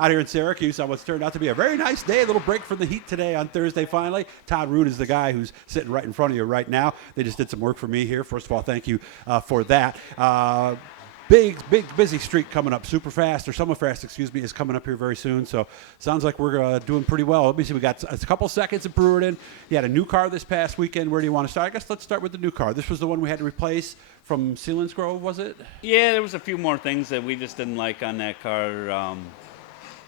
out here in Syracuse on what's turned out to be a very nice day. A little break from the heat today on Thursday finally. Todd Root is the guy who's sitting right in front of you right now. They just did some work for me here. First of all, thank you for that. Big, busy streak coming up. SummerFAST, is coming up here very soon. So sounds like we're doing pretty well. Let me see. We got a couple seconds at Brewerton. You had a new car this past weekend. Where do you want to start? I guess let's start with the new car. This was the one we had to replace from Selinsgrove, was it? Yeah, there was a few more things that we just didn't like on that car,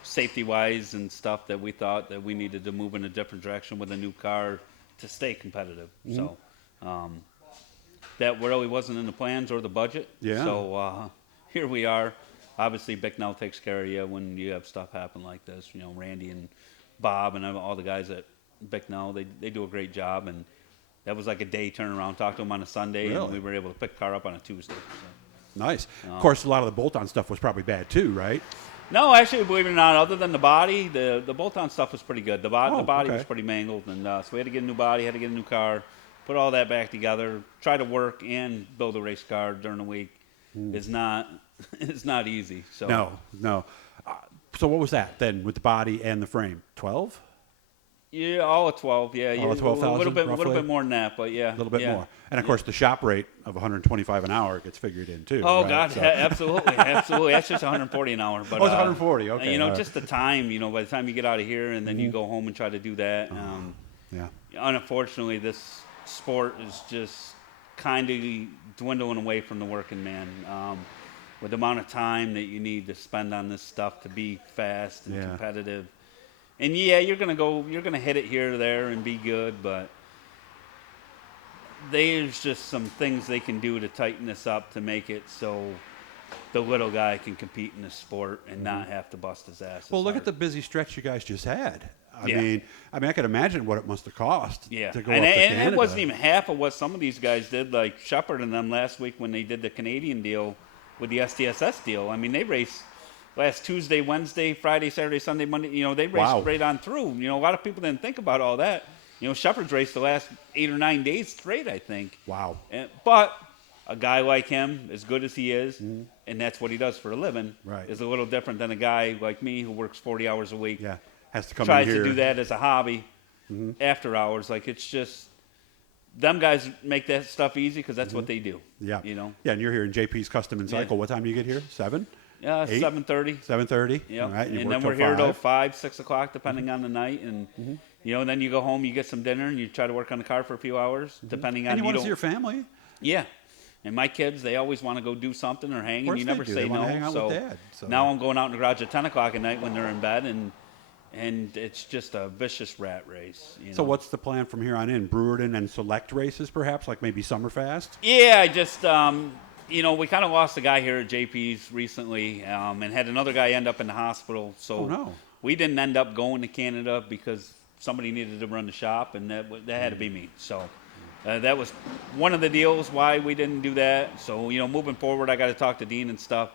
safety-wise and stuff that we thought that we needed to move in a different direction with a new car to stay competitive. Mm-hmm. So that really wasn't in the plans or the budget. Yeah. So here we are. Obviously, Bicknell takes care of you when you have stuff happen like this. You know, Randy and Bob and all the guys at Bicknell, they do a great job. And that was like a day turnaround. Talked to them on a Sunday, really? And we were able to pick the car up on a Tuesday. So. Nice. Of course, a lot of the bolt-on stuff was probably bad too, right? No, actually, believe it or not, other than the body, the bolt-on stuff was pretty good. The body was pretty mangled, and so we had to get a new body, had to get a new car, put all that back together, try to work and build a race car during the week. It's not easy. So No. So what was that then with the body and the frame? 12? Yeah, all of 12. Yeah, all of 12,000. A little bit more than that, but yeah, a little bit more. And of course, the shop rate of 125 an hour gets figured in too. Oh right? God, so. Absolutely. That's just 140 an hour. But it's 140. Okay. Just the time. By the time you get out of here and then you go home and try to do that. Unfortunately, this sport is just kind of dwindling away from the working man. With the amount of time that you need to spend on this stuff to be fast and competitive. And you're gonna hit it here or there and be good, but there's just some things they can do to tighten this up to make it so the little guy can compete in this sport and not have to bust his ass. Well, look at the busy stretch you guys just had. I mean, I can imagine what it must have cost. Yeah, to go and up to Canada. It wasn't even half of what some of these guys did. Like Shepard and them last week when they did the Canadian deal with the STSS deal. I mean, they raced last Tuesday, Wednesday, Friday, Saturday, Sunday, Monday. They raced right on through. A lot of people didn't think about all that. Shepard's raced the last 8 or 9 days straight, I think. Wow. But a guy like him, as good as he is, and that's what he does for a living, is a little different than a guy like me who works 40 hours a week. Yeah, has to come tries in here. to do that as a hobby after hours. Like, it's just, them guys make that stuff easy because that's what they do. Yeah. Yeah, and you're here in JP's Custom and Cycle. What time do you get here? 7? 7:30. 7:30. Yeah. All right, and then we're here till 5, 6 o'clock, depending on the night. And and then you go home, you get some dinner, and you try to work on the car for a few hours, depending on. And you want to see your family. Yeah. And my kids, they always want to go do something or hang, and you never say no. Hang out with Dad, so now I'm going out in the garage at 10 o'clock at night when they're in bed, and it's just a vicious rat race. So what's the plan from here on in? Brewerton and select races, perhaps, like maybe SummerFAST? Yeah, I just we kind of lost a guy here at JP's recently, and had another guy end up in the hospital. So we didn't end up going to Canada because somebody needed to run the shop, and that had to be me. So that was one of the deals why we didn't do that. So moving forward, I got to talk to Dean and stuff.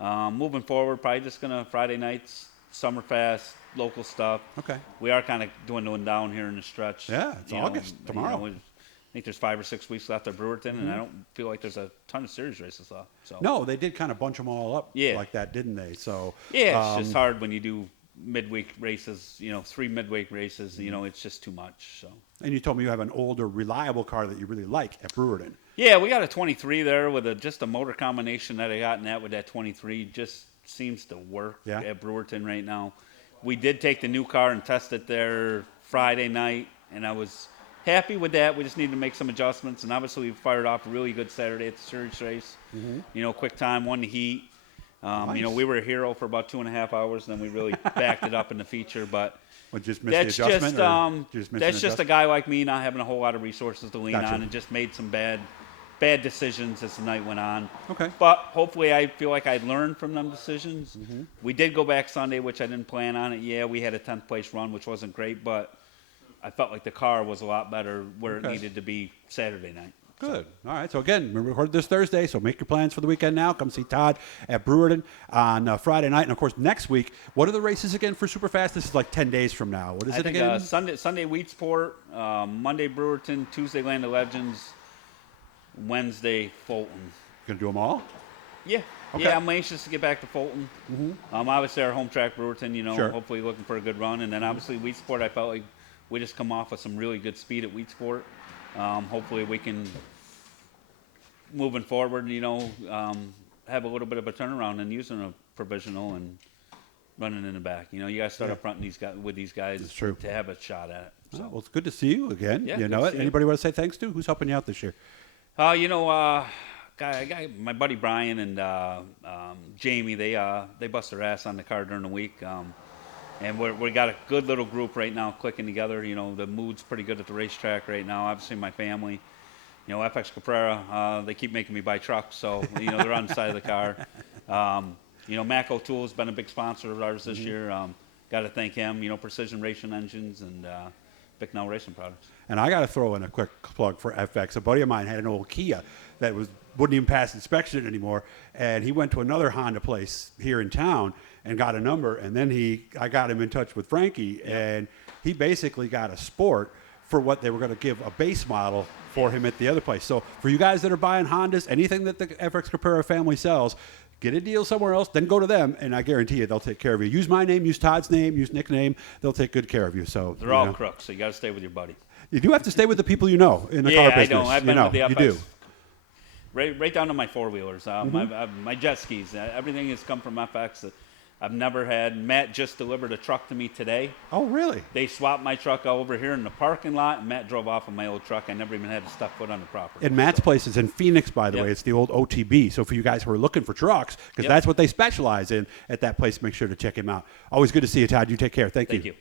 Moving forward, probably just gonna Friday nights, SummerFAST, local stuff. Okay. We are kind of dwindling down here in the stretch. Yeah, it's August tomorrow. I think there's 5 or 6 weeks left at Brewerton, and I don't feel like there's a ton of series races left. So no, they did kind of bunch them all up like that, didn't they? So it's just hard when you do midweek races. 3 midweek races. It's just too much. So. And you told me you have an older, reliable car that you really like at Brewerton. Yeah, we got a 23 there with just a motor combination that I got in that with that 23. Just seems to work at Brewerton right now. We did take the new car and test it there Friday night, and I was happy with that. We just needed to make some adjustments, and obviously we fired off a really good Saturday at the series race. Quick time, won the heat. Nice. We were a hero for about 2.5 hours, and then we really backed it up in the feature. But just missed the adjustment, that's just a guy like me not having a whole lot of resources to lean on, and just made some bad decisions as the night went on. Okay. But hopefully I feel like I learned from them decisions. We did go back Sunday, which I didn't plan on it. Yeah, we had a 10th place run, which wasn't great, but I felt like the car was a lot better where it needed to be Saturday night. Good. All right. So, again, we recorded this Thursday, so make your plans for the weekend now. Come see Todd at Brewerton on Friday night. And, of course, next week, what are the races again for SummerFAST? This is like 10 days from now. What is it again? Sunday Weedsport, Monday Brewerton, Tuesday Land of Legends, Wednesday Fulton. Going to do them all? Yeah. Okay. Yeah, I'm anxious to get back to Fulton. Obviously, our home track, Brewerton, Sure. hopefully looking for a good run. And then obviously Weedsport, I felt like we just come off of some really good speed at Weedsport. Hopefully we can, moving forward, have a little bit of a turnaround and using a provisional and running in the back. You got to start up front with these guys That's true. to have a shot at it. So. Well, it's good to see you again. Yeah, you good know to it. see you. Anybody want to say thanks to? Who's helping you out this year? My buddy Brian and Jamie, they bust their ass on the car during the week. And we got a good little group right now clicking together. The mood's pretty good at the racetrack right now. Obviously, my family. FX Caprera, they keep making me buy trucks, so, they're on the side of the car. Mac O'Toole has been a big sponsor of ours this year. Got to thank him. Precision Racing Engines and Bicknell Racing Products. And I got to throw in a quick plug for FX. A buddy of mine had an old Kia that wouldn't even pass inspection anymore, and he went to another Honda place here in town and got a number, and then I got him in touch with Frankie, and he basically got a Sport for what they were going to give a base model for him at the other place. So for you guys that are buying Hondas, anything that the FX Caprera family sells, get a deal somewhere else, then go to them, and I guarantee you they'll take care of you. Use my name, use Todd's name, use Nick's name. They'll take good care of you. So they're all crooks, so you got to stay with your buddy. You do have to stay with the people you know in the car business. Yeah, I know. I've been with the FX. You do. Right down to my four-wheelers, my jet skis. Everything has come from FX. I've never had. Matt just delivered a truck to me today. Oh, really? They swapped my truck over here in the parking lot, and Matt drove off on my old truck. I never even had to step foot on the property. And Matt's place is in Phoenix, by the way. It's the old OTB. So for you guys who are looking for trucks, because that's what they specialize in at that place, make sure to check him out. Always good to see you, Todd. You take care. Thank you. Thank you.